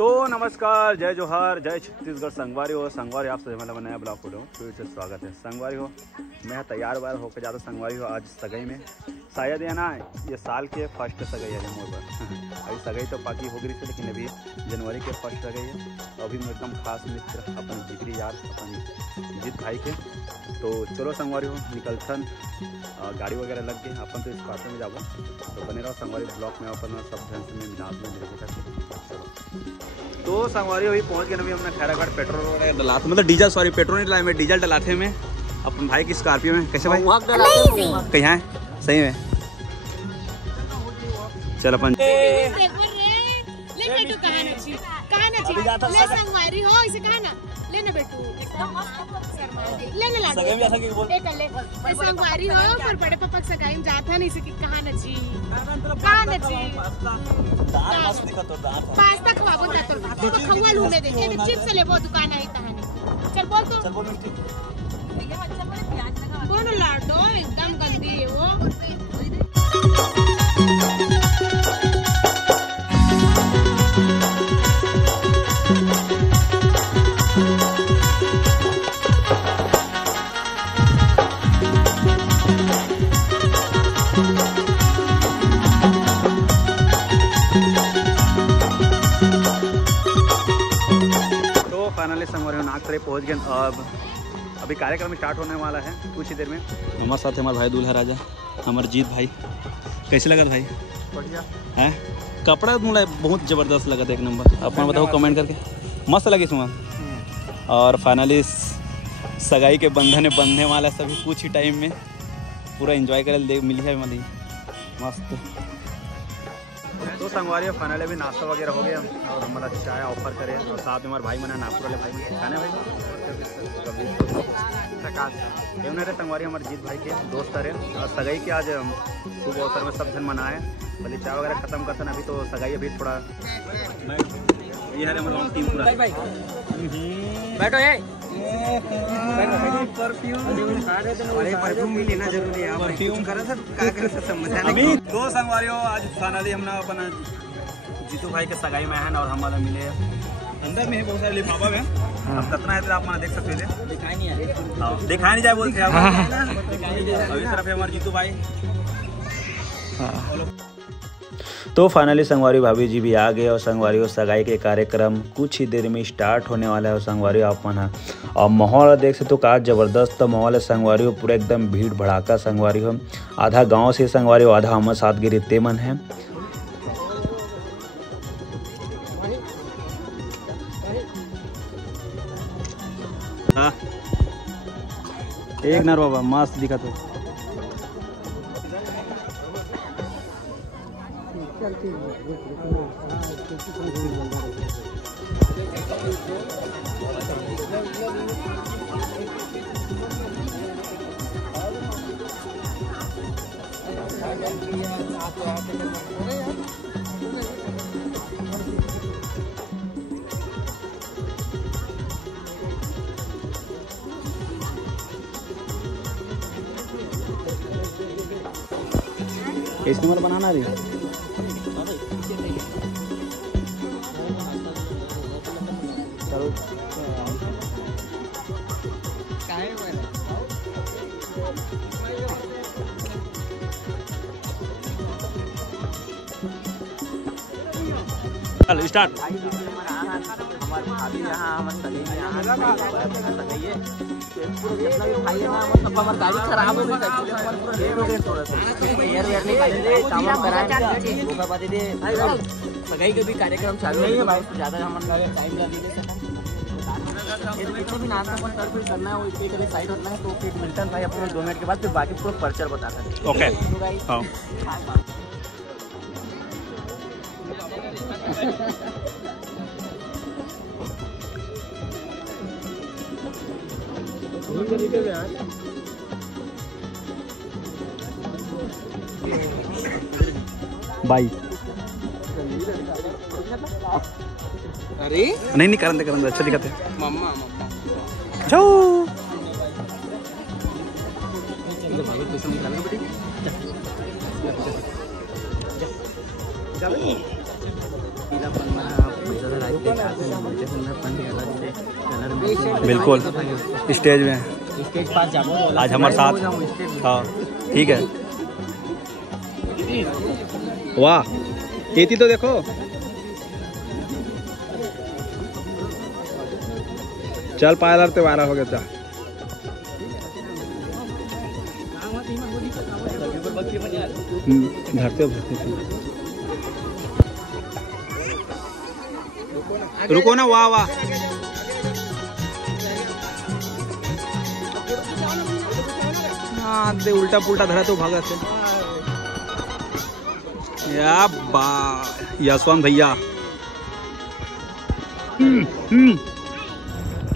तो नमस्कार, जय जोहार, जय छत्तीसगढ़। संगवारी हो आप सभी मतलब नया ब्लॉग फोटो फिर से स्वागत है। संगवारी हो मैं तैयार वार होकर ज़्यादा संगवारी हो आज सगाई में शायद है ना, ये साल के फर्स्ट सगाई है मोर पर। अभी सगाई तो बाकी हो गई थी, लेकिन अभी जनवरी के फर्स्ट सगाई है। तो अभी मैं एकदम खास मित्र अपन जिगरी यार अपन जीत भाई के। तो चलो संगवारी हो निकलथन, गाड़ी वगैरह लग गई, अपन तो स्कॉर्पियो में जाओ। तो बने रहो संगवारी ब्लॉक में, अपन सब ध्यान से मैं मिलाप में मेरे करके। तो संगवारी अभी पहुँच गए। अभी हमने खैरागढ़ पेट्रोल वगैरह डलाते, मतलब डीजल, सॉरी पेट्रोल नहीं डलाए, मैं डीजल डलाते में अपन भाई की स्कॉर्पियो में। कैसे भाई कहीं है सही में? चल अपन संगवारी हो पर बड़े पापा सगाई में जाता नहीं से कि कहां नची कहां नची पास्ता खवाबो ता तो खवा लूने दे के चिप्स लेबो दुकान आई तहाने। चल बोल तो बोल लाडो एकदम गंदी है वो। फाइनली संगवारी हो नागपुर पहुँच गए। अब अभी कार्यक्रम स्टार्ट होने वाला है कुछ ही देर में। हमारे साथ हमारे भाई दूल्हा राजा अमरजीत भाई। कैसे लगा भाई? बढ़िया है। कपड़ा मुझे बहुत ज़बरदस्त लगा था, एक नंबर। अपना बताओ कमेंट करके, मस्त लगी इसमें। और फाइनली सगाई के बंधन बंधने वाला सभी कुछ ही टाइम में पूरा एंजॉय कर मिली है मतलब मस्त। तो संगवारी फाइनली अभी नाश्ता वगैरह हो गया और हमारा चाय ऑफर करें और साथ में हमारे भाई मना नागपुर वाले भाई खाने भाई रे संगवारी हमारे जीत भाई के दोस्त रहे। और सगाई के आज शुभ अवसर में सब जन मनाए, भले चाय वगैरह खत्म करते ना। अभी तो सगाई अभी थोड़ा ये है हमारा टीम पूरा बैठो है। परफ्यूम भी लेना जरूरी है। परफ्यूम करा था क्या करे से समझ अभी दो संगवारी हो आज फाइनली हमने अपन जीतू भाई के सगाई में है और हमारे मिले अंदर में है बहुत सारे लिफाफा में। अब कितना है तो आप मैंने देख सकते थे, दिखाई नहीं है, दिखाई नहीं जाए बोलते हैं। अभी तरफ है हमारे जीतू भाई। तो फाइनली संगवारी भाभी जी भी आ गए और संगवारी हो सगाई के कार्यक्रम कुछ ही देर में स्टार्ट होने वाला है। और संगवारी अपन है और माहौल देख सकते हो का जबरदस्त माहौल है। संगवारी हो पूरा एकदम भीड़ भड़ाका। संगवारी हो आधा गांव से संगवारी हो, आधा हमारे साथ गिरी तेमन है। हाँ एक नर बाबा मस्त दिखा तो। इस नंबर बनाना रही चल स्टार्ट। हमारे भाभी यहाँ हमारे सगाई है जितना भी भाई है ना मतलब हमारी गाड़ी खराब हो गई सगाई का भी कार्यक्रम चालू नहीं है भाई। ज़्यादा हमारा टाइम लगे जितना भी नाश्ता अपन कर फिर करना है वो इसके कभी साइड होना है। तो फिर मिलता है भाई अपने 2 मिनट के बाद, फिर बाकी पूरा पर्चर बताता है। ओके बाई अरे नहीं करते अच्छा दिखाते मम्मा जाओ। कितने सुंदर पंच कलर में बिल्कुल स्टेज में स्टेज पास जाबो आज हमारे साथ। हाँ ठीक है। वाह खेती तो देखो, चल पायलर ते वारा हो गया था। भरते रुको ना। वाह वाह हाँ दे उल्टा पुल्टा धरा तो भागा से या बा यशवंत भैया।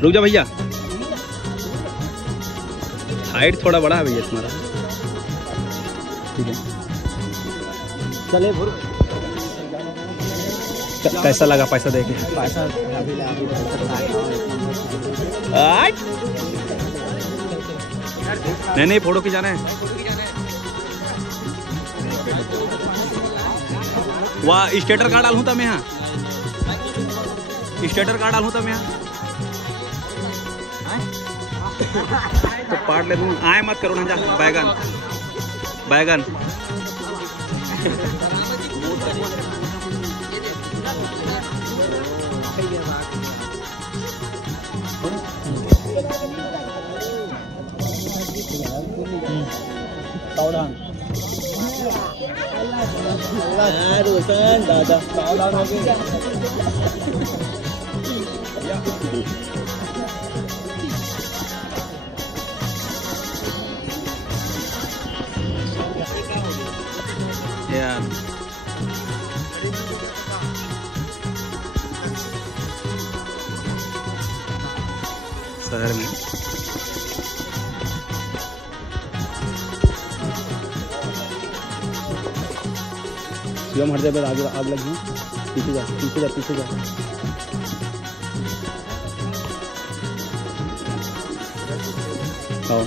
रुक जा भैया, हाइट थोड़ा बड़ा है भैया तुम्हारा। ठीक है चले कैसा लगा पैसा दे के? पैसा नहीं फोटो खिंचाना है। वाह स्टेटर कार्ड डालूं था मैं यहाँ, स्टेटर कार्ड डालूं था मैं यहाँ तो पार्ट ले दूँ। आए मत करो ना जा बैगन बैगन। रोशन दादा सावधान हो गए। यार शहर में शिवम हट जाए, आगे आग लगी। पीछे जा पीछे जा पीछे जा। आओ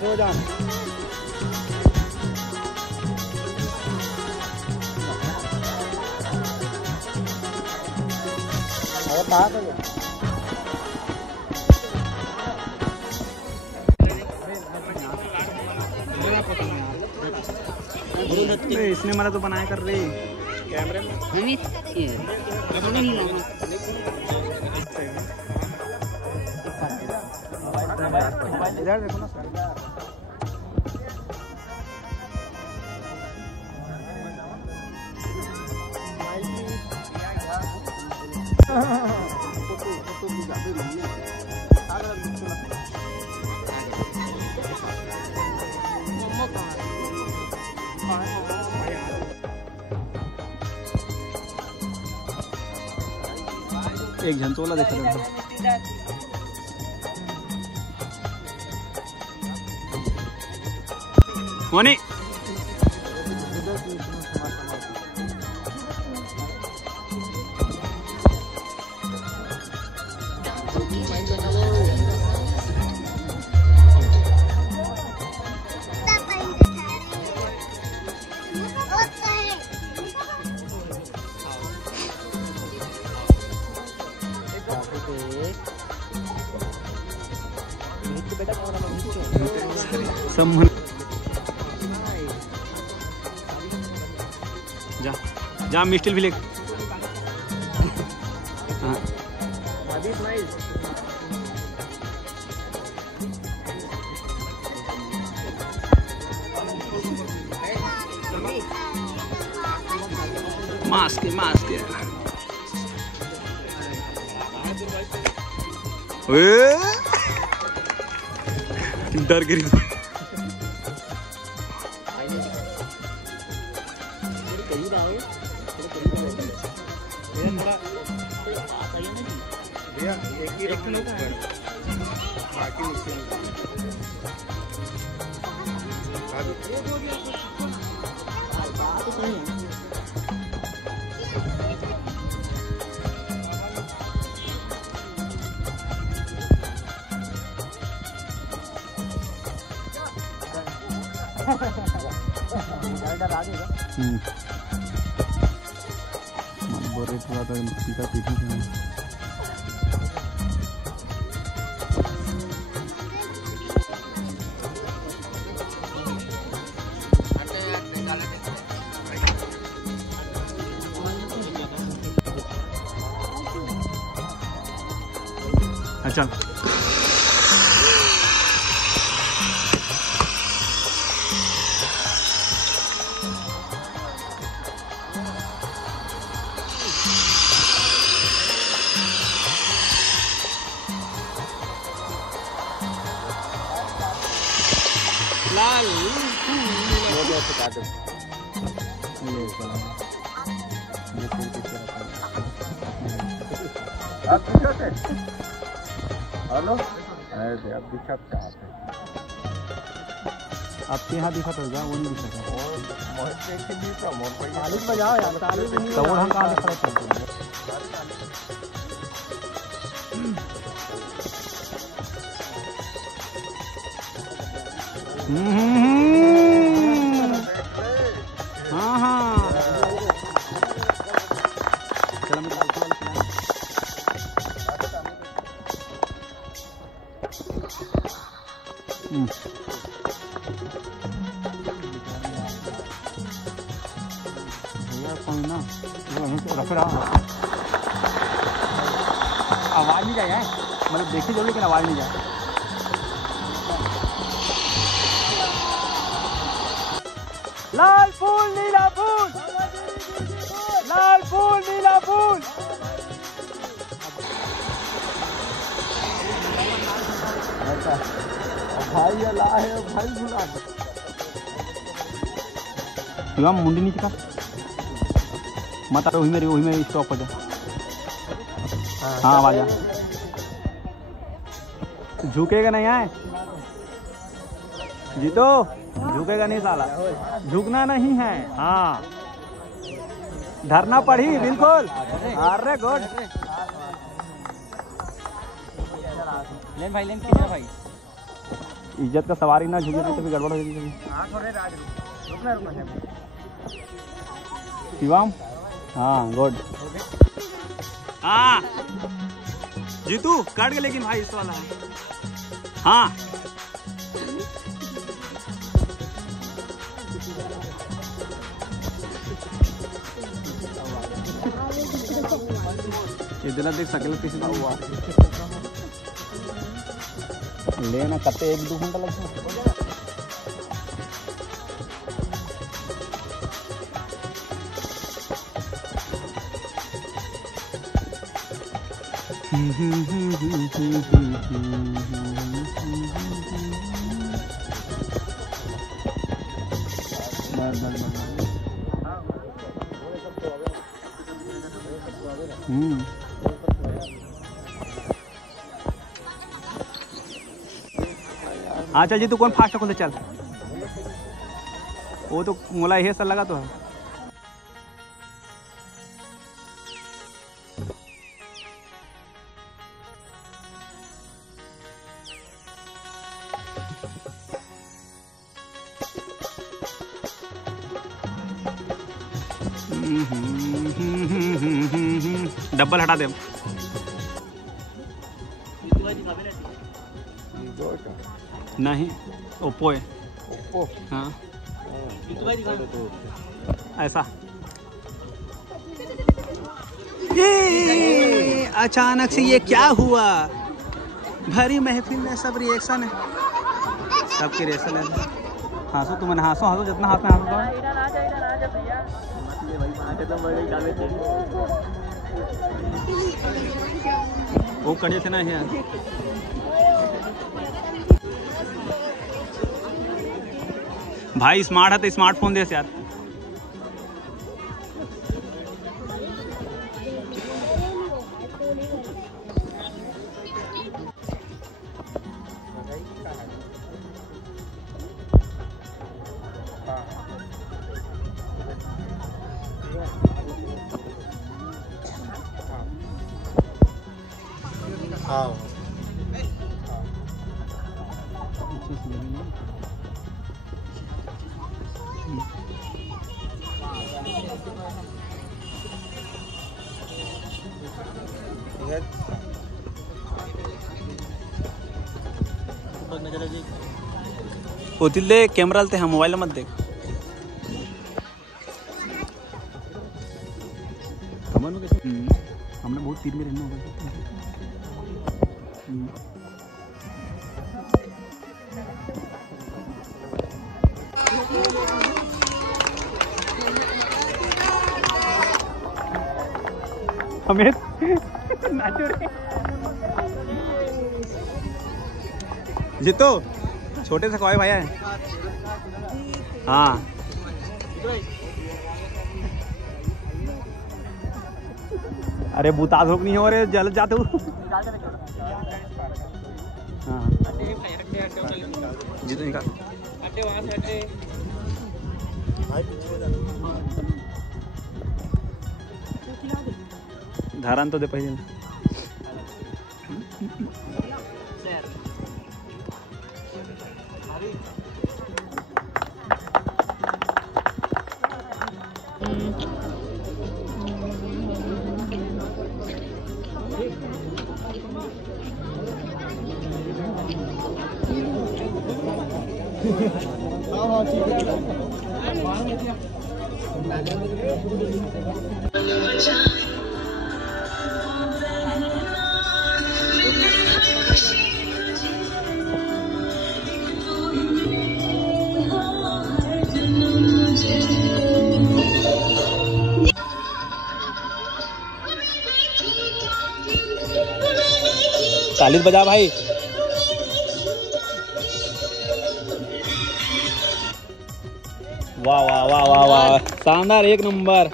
हो जा। इसने मरा तो बनाया कर रही कैमरे में। इधर देखो ना एक झंतोला देख रहा था। मोनी जा जा मिस्टिल भी ले। हाँ मास्क मास्क डर गिरी। बोरे थोड़ा तो सीधा पीछे से अच्छा लाल हेलो अरे अब दिखा कहाँ पे आपके यहाँ दिखा तो वो नहीं दिखा तालीम बजाओ यार तालीम तो हम कहाँ दिखा रहे हाँ हाँ चलो मैं ना रख रहा आवाज़ नहीं जाए मतलब देखी जरूर लेकिन आवाज़ नहीं जाए लाल फूल नीला फूल लाल फूल नीला फूल भाई अल्लाह है भाई बुला शिवम मुंडी नीचे का मत वही मेरी स्टॉप हो जा हाँ आवाज झुकेगा नहीं आए जीतो झुकेगा नहीं साला झुकना नहीं है हाँ धरना पड़ी बिल्कुल अरे गुड लेन भाई लेन किधर भाई इज्जत का सवारी ना झुके तो भी गड़बड़ हो जाएगी शिवम हाँ गुड हाँ जीतू काट के लेकिन भाई इस वाला हाँ इतना देख सके किसी हुआ लेना करते 1-2 घंटा लगता हाँ चल जी तू कौन फास्ट खोलते चल वो तो मोला ये सर लगा तो है डब्बल हटा दे नहीं ओप्पो है ओप्पो हाँ ऐसा ये अचानक से ये क्या हुआ भरी महफिल में सब रिएक्शन है सबके रिएक्शन है हंसो तुम हंसो जितना हाथ में हंसो वो कड़े से ना है भाई स्मार्ट है तो स्मार्टफोन दे यार हाँ होतील कॅमेरा ते हा मोबाईल मध्ये हमने बहुत तीर में रहना होगा। हमें जीतो छोटे से कौए भाई है। हाँ अरे बूता धोक नहीं हो रहे जल जाते हो। हाँ जीतो निकाल धारण तो दे पहले। ताली बजा भाई। वाह वाह वाह वाह वाह शानदार एक नंबर।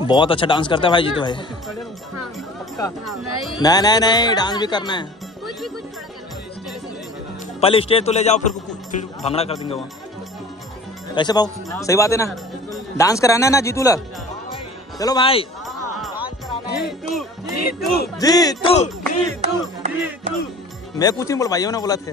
बहुत अच्छा डांस करता है भाई जीतू भाई। नहीं नहीं नहीं डांस भी करना है। पहले स्टेज तो ले जाओ फिर भंगड़ा कर देंगे वो। ऐसे भाव सही बात है ना, डांस कराना है ना जीतू ला। चलो भाई जीतू जीतू जीतू जीतू जीतू। मैं कुछ नहीं बोल भाइयों ने बोला थे।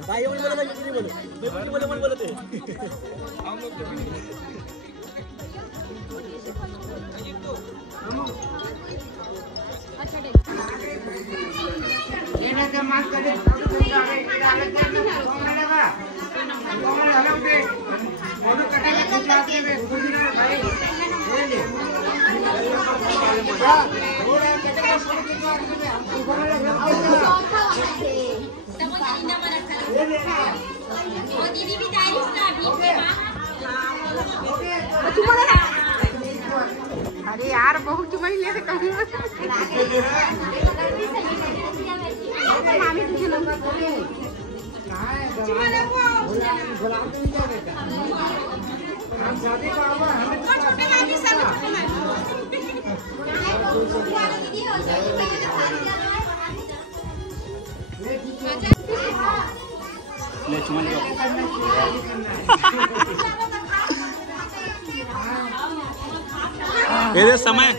अरे यार बहुत महीने से कहीं ले चुमन ये समय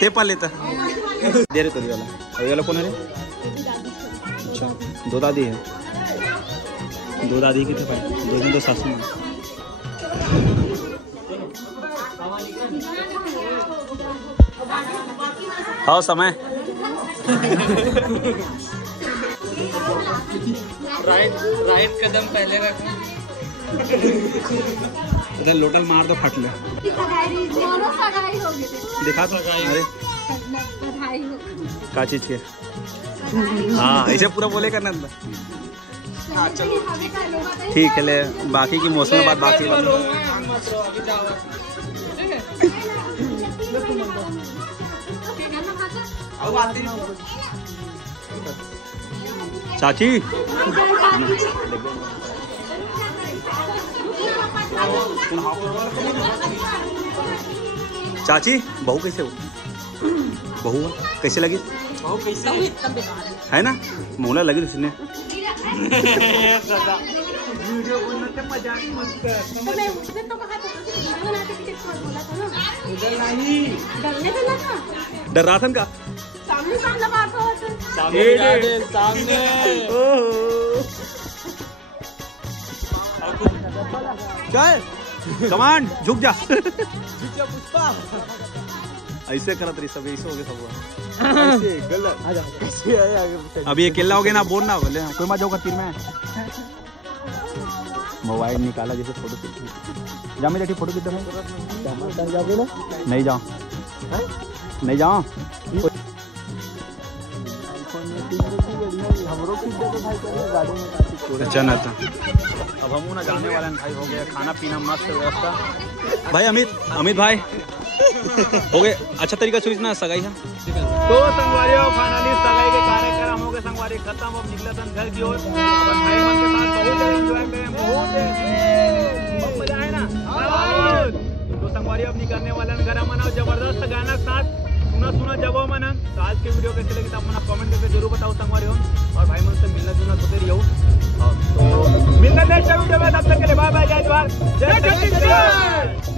ते पा लेता दे रहे तो ये वाला कौन है रे? अच्छा दो दादी है, दो दादी की थे भाई, दो दिन तो सासू में। हाँ समय राइट कदम पहले रखना। इधर लोटल मार दो फट ले। दिखा तो अरे क्या चीज के? हाँ इसे पूरा बोले करना अंदर। ठीक है ले, बाकी की मौसम में बात बाकी चाची चाची बहू कैसे हो? बहू कैसे लगी? बहू कैसे है ना मोला लगी उसने वीडियो बनने मजाक मत कर। मैं उसने तो कहा था वीडियो बनाते थे तो बोला था ना उधर नहीं डरने देना था डर रहा था का सामने सामने बात हो तो सामने चल कमांड झुक जा पुष्पा ऐसे करत रही सब ऐसे हो गए सब ऐसे गलत अभी अकेला हो गया ना बोल ना बोले कोई मत जाओगा तीर में मोबाइल निकाला जैसे फोटो खींच जा मेरी फोटो खींच नहीं जाओ नहीं जाओ अच्छा ना था अब हम ना जाने वाले भाई हो गया खाना पीना मस्त व्यवस्था भाई अमित भाई हो गए अच्छा तरीका से इतना सगाई है तो संगवारियों फाइनली सगाई के कार्यक्रम हो गए संगवारी खत्म अब निकला था घर की ओर अपन भाई मन के साथ बहुत एंजॉय करें बहुत मजा है ना तो संगवारियों अब निकलने वाले घर मना जबरदस्त गाना के साथ सुना जगह मना तो आज के वीडियो कैसे लगी तो अपना कमेंट करके जरूर बताओ संगवारियों और भाई मन से मिलना जुलना होते रहियो तो मिलना नेक्स्ट वीडियो में तब तक के लिए बाय बाय जय जवाहर जय छत्तीसगढ़।